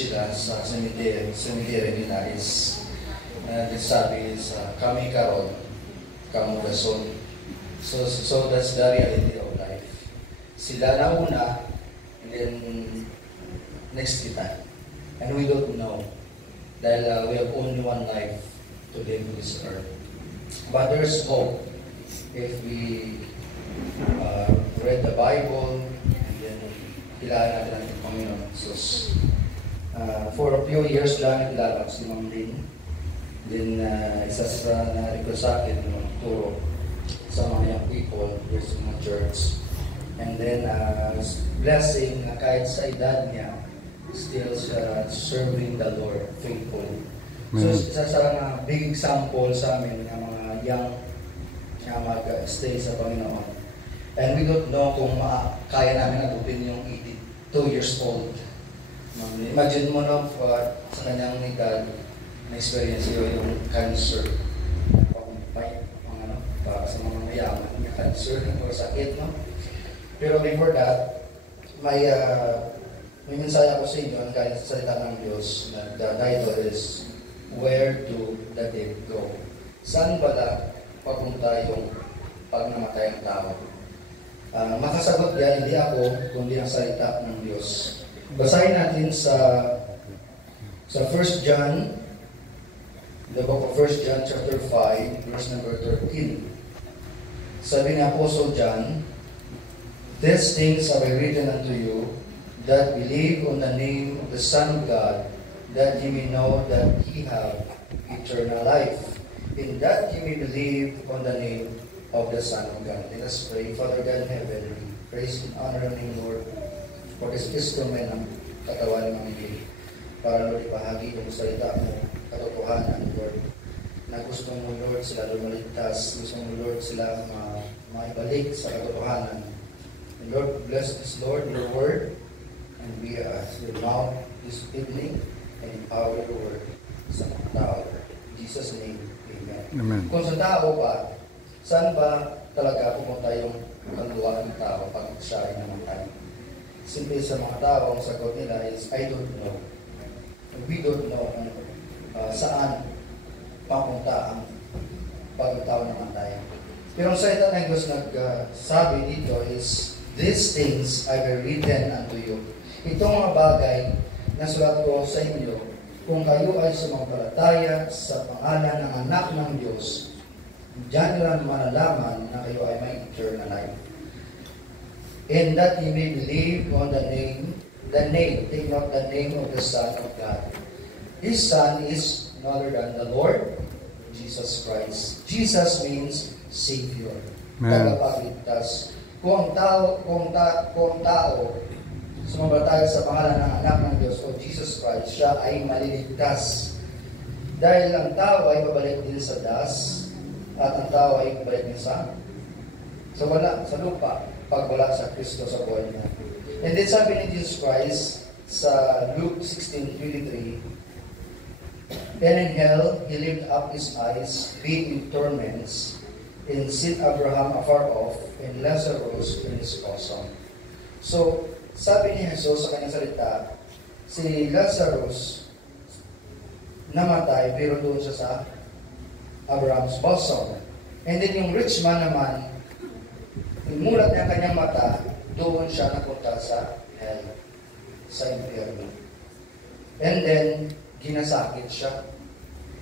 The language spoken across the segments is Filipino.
sila sa cemetery nila is sabi is kami karon, kamu gason. So that's the reality of life. Sila na una, and then next kita. And we don't know. Dahil we have only one life to live on this earth. But there's hope if we read the Bible and then kilala natin ang Panginoon Jesus. For a few years lang kilala ko si Ma'am Lynn. Then isa sa na-request sa akin yung turo sa mga young people here sa mga church. And then blessing kahit sa edad niya, still serving the Lord faithfully. So isa sa big example sa amin ng mga young na mag-stay sa Panginoon. And we don't know kung kaya namin abutin yung 82 years old. Imagine mo na sa kanyang edad na-experience yung cancer. Para sa mga mayaman, yung cancer, yung sakit, no? Pero before that, may mensahe ako sa inyo ang galing sa salita ng Diyos na the title is Where Do the Dead Go? Saan ba papunta yung pag namatay ang tao? Makasagot yan, hindi ako, kundi ang salita ng Diyos. Basahin natin sa 1 John, the book of 1 John chapter 5, verse number 13. Sabi ni Apostle John, "These things have I written unto you, that believe on the name of the Son of God, that ye may know that ye have eternal life, in that ye may believe on the name of the Son of God." Let us pray. Father God in heaven, we praise and honor your name, Lord, for this instrument ng katawan ng mga hindi. Para, Lord, ipahagi yung salita mo, katotohanan, Lord, na gusto mo, Lord, sila lumaligtas, gusto mo, Lord, sila maibalik sa katotohanan. And Lord, bless this, Lord, your word, and be your mouth this evening, and empower your word sa mga tao. In Jesus' name, amen. Amen. Kung sa tao ba, saan ba talaga pumunta yung kaluluwa ng tao pag siya ay namatay? Simple sa mga tao, ang sagot nila is, I don't know. We don't know saan papunta ang pag-tao namatay. Pero ang salita ng Diyos nagsabi dito is, these things I have written unto you. Itong mga bagay na sulat ko sa inyo, kung kayo ay sumampalataya sa pangalan ng anak ng Diyos, diyan lang malalaman na kayo ay may eternal life. And that ye may believe on the name, take note the name of the Son of God. His Son is none other than the Lord Jesus Christ. Jesus means Savior. Tagapagligtas. Kung tao sumampalataya sa pangalan ng anak ng Diyos o Jesus Christ, siya ay maliligtas. Dahil ang tao ay babalik din sa das at ang tao ay babalik din sa lupa pag wala sa Kristo sa buhay niya. And then sabi ni Jesus Christ sa Luke 16:23, "And in hell he lifted up his eyes, being in torments, and seen Abraham afar off, and Lazarus in his bosom." So, sabi ni Jesus sa kanyang salita, si Lazarus namatay pero doon siya sa Abraham's bosom. And then yung rich man naman, mulat niya kanyang mata, doon siya napunta sa hell, sa impyerno. And then, ginasakit siya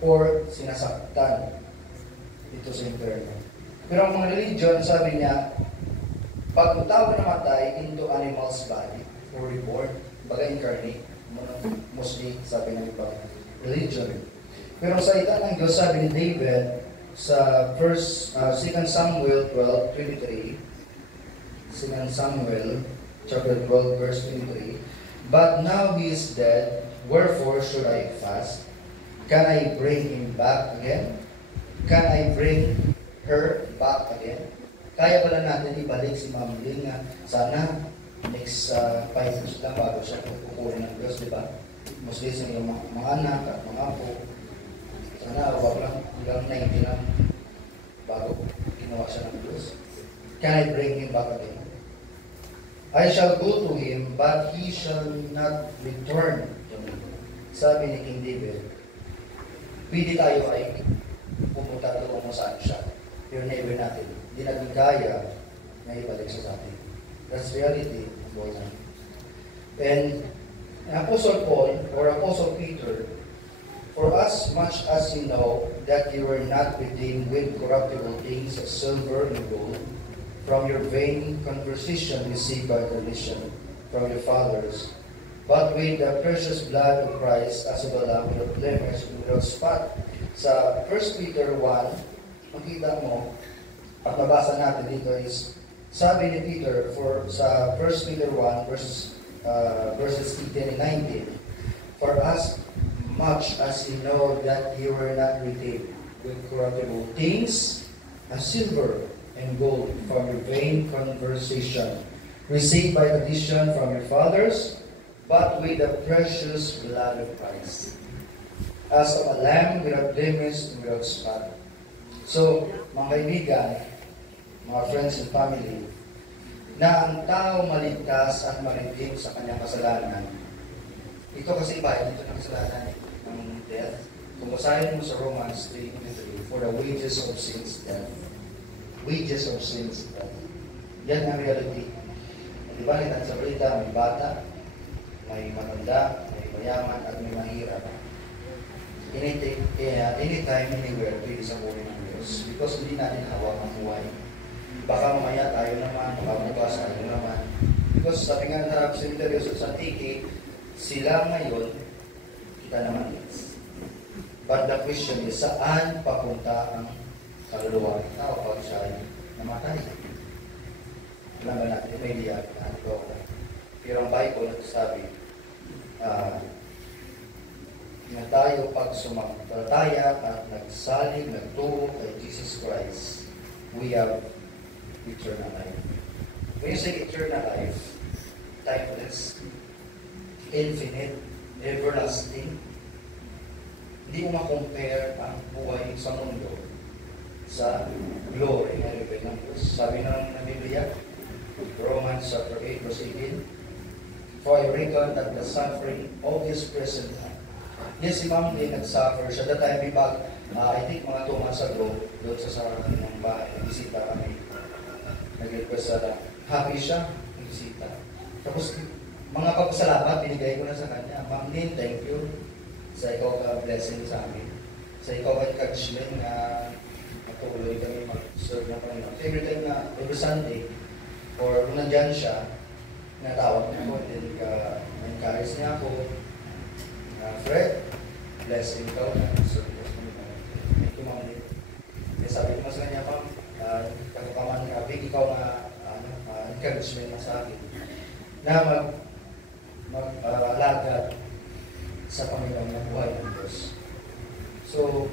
or sinasaktan dito sa impyerno. Pero ang mga religion, sabi niya, pag ang tao namatay into animal's body or reborn, baga incarnate, mostly sabi ng ibang religion. Pero sa ita ng Diyos, sabi ni David sa 2 Samuel 12:23, 2 Samuel chapter 12 verse 23, "But now he is dead, wherefore should I fast? Can I bring him back again? Can I bring her back again?" Kaya pala natin ibalik si Ma'am Lynn nga sana next 5 years lang bago siya kukunin ng Diyos, di ba? Mostly sa mga anak at mga apo. Sana wag lang hanggang 90 lang bago ginawa siya ng Diyos. Can I bring him back again? "I shall go to him, but he shall not return to me. sabi ni King David, pwede tayo ay pumunta doon kung saan siya. Pero never natin. Hindi natin kaya na ibalik siya sa atin. That's reality of all time. And Apostle Paul or Apostle Peter, for as much as you know that you were not redeemed with corruptible things as silver and gold, from your vain conversation received by tradition from your fathers, but with the precious blood of Christ as of a lamb without blemish and without spot. Sa 1 Peter 1, makita mo, at nabasa natin dito is, sabi ni Peter sa 1 Peter 1 verses 18 and 19, for as much as you know that you were not redeemed with corruptible things as silver and gold from your vain conversation, received by tradition from your fathers, but with the precious blood of Christ, as of a lamb without blemish and without spot. So, mga kaibigan, mga friends and family, na ang tao maligtas at ma-redeem sa kanyang kasalanan. Ito kasi bayad dito ng kasalanan ng death. Kung basahin mo sa Romans 3:23, for the wages of sin is death. Wages of sin is death. Yan ang reality. Di ba, nito sa balita, may bata, may matanda, may mayaman, at may mahirap. Anytime, anywhere, pwede sa buhay ng Diyos. Because hindi natin hawak ang buhay. Baka mamaya tayo naman, baka bukas tayo naman. Because sabi nga ng harap sa Diyos sa Tiki, sila ngayon, kita naman yes. But the question is, saan papunta ang kaluluwa ng tao pag siya ay namatay? Alam ba natin, may liyak na ito. Pero ang Bible nagsasabi, na tayo pag sumampalataya at nagsalig, nagturo kay Jesus Christ, we have eternal life. When you say eternal life, timeless, infinite, everlasting, hindi mo ma-compare ang buhay sa mundo sa glory na reveal ng Diyos. Sabi ng Biblia, Romans chapter 8, verse 18, for I reckon that the suffering of this present time. Yes, si Ma'am Lee nag-suffer siya. That time, I think mga 2 months ago, doon sa ng bahay, bisita kami. Nag-request sa happy siya, bisita. Tapos, mga pagpasalamat, binigay ko na sa kanya. Ma'am Lee, thank you sa ikaw ka-blessing sa amin. Sa ikaw ka-encouragement na matuloy kami mag-serve ng Panginoon. Every time na, every Sunday, or kung nandyan siya, natawag niya ako, and encourage niya ako, Fred, blessing ikaw na serve ng Panginoon. Thank you, Ma'am Lee. Kaya sabi ko mas kanya, Ma'am, kakapaman ka, big ikaw na encouragement na sa akin na mag-alagad sa Panginoon ng buhay ng Diyos. So,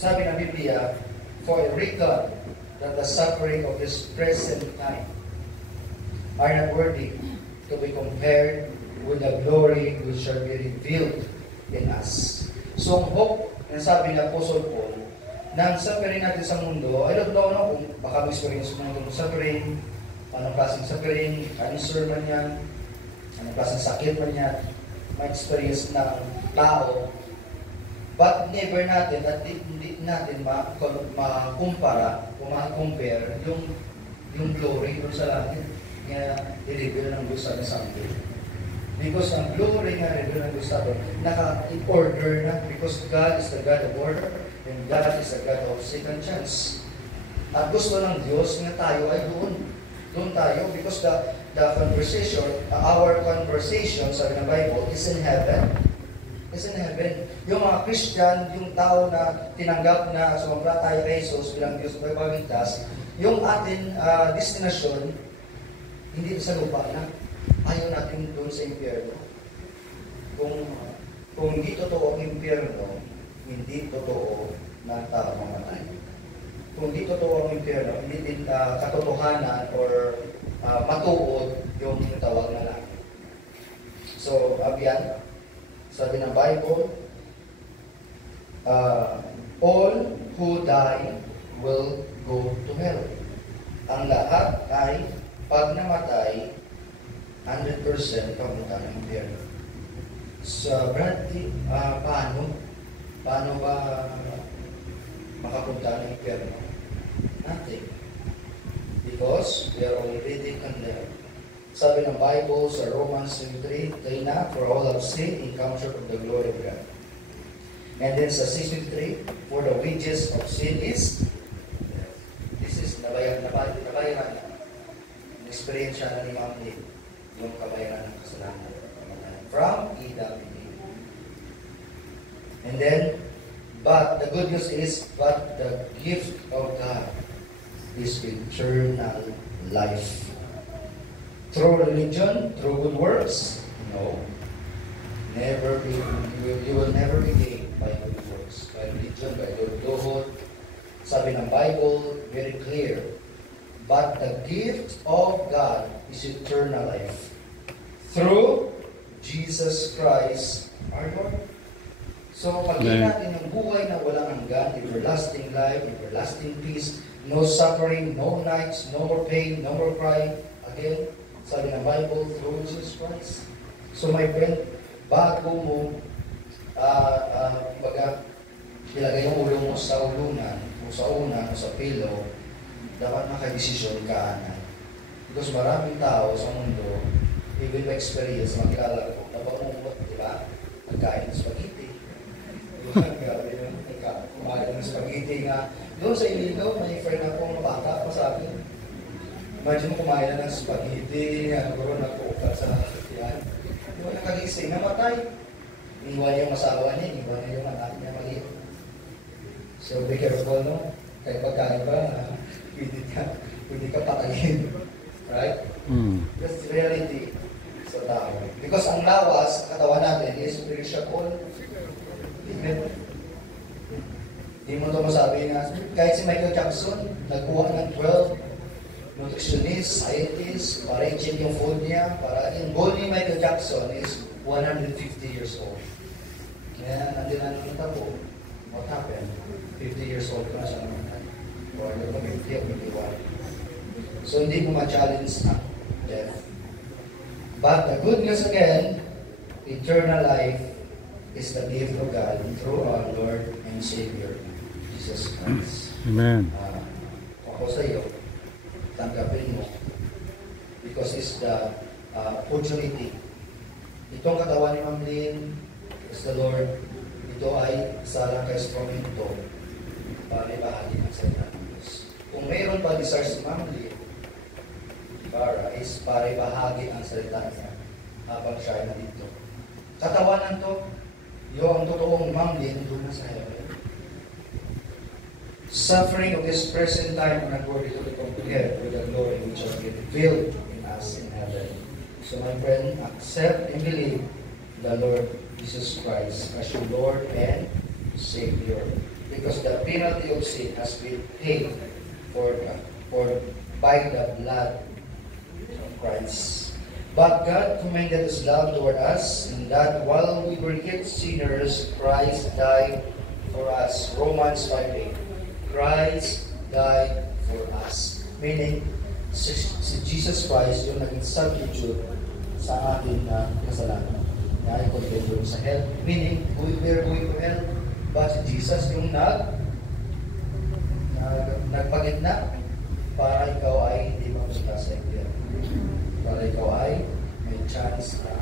sabi ng Biblia, for I reckon that the suffering of this present time are not worthy to be compared with the glory which shall be revealed in us. So, ang hope na sabi ng Apostle Paul, nang suffering natin sa mundo, I don't know kung baka may experience mo ng suffering, anong klaseng suffering, cancer man yan, anong klaseng sakit man yan, may experience ng tao, but never natin at hindi natin makumpara o ma-compare yung glory doon sa langit na i-reveal ng Diyos sa Sunday. Because ang glory nga rin ng Diyos sa doon, naka-order na, because God is the God of order and God is the God of second chance. At gusto ng Diyos nga tayo ay doon tayo, because the conversation, our conversation sa Bible is in heaven. Is in heaven. Yung mga Christian, yung tao na tinanggap na sumampalataya kay Jesus bilang Diyos na pagligtas, yung ating destinasyon, hindi sa lupa na. Ayaw natin doon sa impyerno. Kung hindi totoo ang impyerno, hindi totoo na tao mamatay. Kung hindi totoo ang impyerno, hindi din katotohanan or matuod yung tawag na langit. So, abyan, sabi ng Bible, all who die will go to hell. Ang lahat ay pag namatay, 100% papunta ng impyerno. Sa Bradley, paano? Paano ba makapunta ng impyerno? Nothing. Because we are already condemned. Sabi ng Bible sa Romans 3, "They not for all have sinned and come short of the glory of God." And then sa 6:3, "For the wages of sin is," this is nabayaran na. Experience siya na ni Ma'am Lee, yung kabayaran ng kasalanan. From Adam. And then, but the good news is, but the gift of God is eternal life. Through religion, through good works? No. Never be, you will never be gained by good works. By religion, by luhod. Sabi ng Bible, very clear. But the gift of God is eternal life. Through Jesus Christ, our Lord. So, pagin natin yung buhay na walang hanggan, everlasting life, everlasting peace, no suffering, no nights, no more pain, no more crying. Again, sabi ng Bible, through Jesus Christ. So, my friend, bago mo, ilagay yung ulo mo sa ulungan, o sa una, o sa pillow, dapat makadesisyon ka na. Because maraming tao sa mundo, even by experience, makilala ko, napamumot, di ba? Nagkain ng spaghetti. Grabe yun. Kumain ng spaghetti nga. Doon sa Iligaw, may friend akong bata pa sa akin. Imagine mo kumain na ng spaghetti, nagkaroon na kuka sa yan. Yung nakagising, namatay. Iniwan yung asawa niya, iniwan niya yung anak niya maliit. So be careful, no? Kaya pagkain ba, pwede ka patayin. Right? That's the reality sa tao. Because ang lawas, katawan natin, is perishable. Hindi mo ito masabi nga, kahit si Michael Jackson, nagkuha ng 12 nutritionists, scientists, para i-check yung food niya, para yung goal ni Michael Jackson is 150 years old. Kaya nandun na nung tabo. What happened? 50 years old ka na siya naman. Or ano ba, 50 o 51. So hindi mo ma-challenge ang death. But the good news again, eternal life is the gift of God through our Lord and Savior, Jesus Christ. Amen. Ako sa iyo, tanggapin mo. Because it's the opportunity. Itong katawan ni Ma'am Lynn, is the Lord, ito ay isa lang kay instrumento para ibahagi ng salita ng Diyos. Kung mayroon pa desire si Ma'am Lynn, para ibahagi ang salita niya habang siya ay nandito. Katawanan to, yung totoong Ma'am Lynn, doon na sa heaven. Suffering of this present time are not worthy to be compared with the glory which will be revealed in us in heaven. So my friend, accept and believe the Lord Jesus Christ as your Lord and Savior. Because the penalty of sin has been paid by the blood of Christ. But God commended His love toward us in that while we were yet sinners, Christ died for us. Romans 5:8. Christ died for us. Meaning, si Jesus Christ yung naging substitute sa ating kasalanan. Na ay condemned sa hell. Meaning, we were going to hell. But si Jesus yung nagpagitna para ikaw ay hindi mapunta sa impyerno. Para ikaw ay may chance na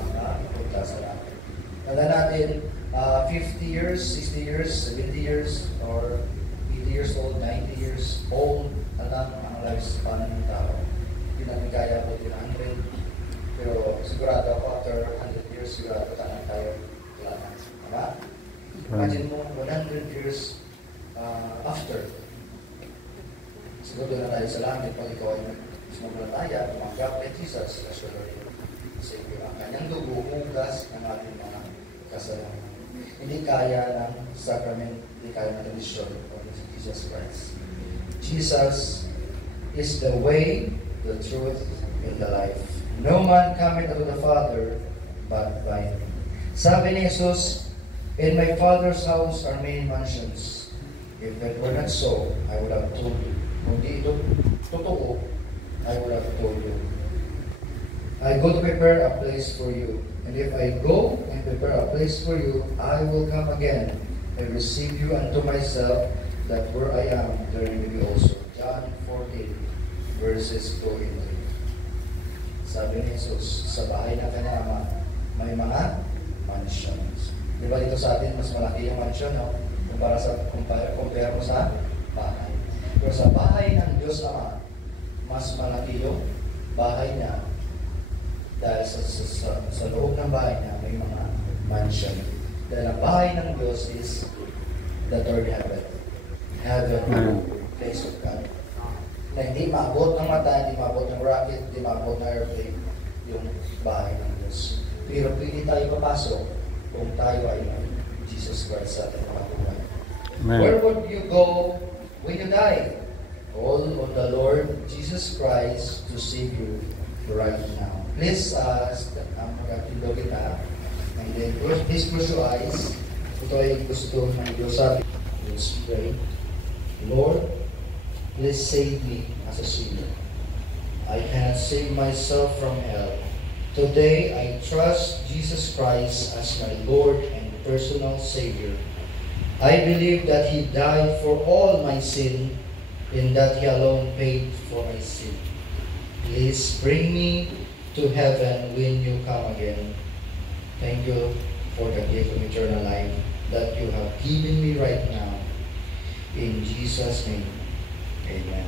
makapunta sa langit. Tanda natin, 50 years, 60 years, 70 years, or 80 years old, 90 years old, alam ang lifespan ng tao. Hindi namin kaya po 100. Pero sigurado ako, after 100 years, sigurado tayo kailangan. Tama? Imagine mo, 100 years after. Siguro na tayo sa langit pag ikaw ay sumampalataya, tumanggap kay Jesus as your Lord and Savior. Ang kanyang dugo, hugas ng ating mga kasalanan. Hindi kaya ng sacrament, hindi kaya ng tradisyon of Jesus Christ. Jesus is the way, the truth, and the life. No man cometh unto the Father but by Him. Sabi ni Jesus, in my Father's house are many mansions. If it were not so, I would have told you. Kung di ito totoo, I would have told you. I go to prepare a place for you. And if I go and prepare a place for you, I will come again and receive you unto myself, that where I am, there you may be also. John 14, verses 2 and 3. Sabi ni Jesus, sa bahay ng kanyang ama, may mga mansions. Di ba dito sa atin, mas malaki yung mansion, no? Kumpara compare mo sa bahay. Pero sa bahay ng Diyos Ama, mas malaki yung bahay niya. Dahil sa loob ng bahay niya, may mga mansion. Dahil ang bahay ng Diyos is the third heaven. Heaven, place of God. Na hindi maabot ng mata, hindi maabot ng rocket, hindi maabot ng airplane, yung bahay ng Diyos. Pero pwede tayo papasok kung tayo ay may Jesus Christ sa ating mga buhay. Where would you go when you die? Call on the Lord Jesus Christ to save you right now. Please, magkatindog kita. And then, please close your eyes. Ito ay gusto ng Diyos sa atin. Let's pray. Lord, please save me as a sinner. I cannot save myself from hell. Today, I trust Jesus Christ as my Lord and personal Savior. I believe that He died for all my sin and that He alone paid for my sin. Please bring me to heaven when you come again. Thank you for the gift of eternal life that you have given me right now. In Jesus' name, amen.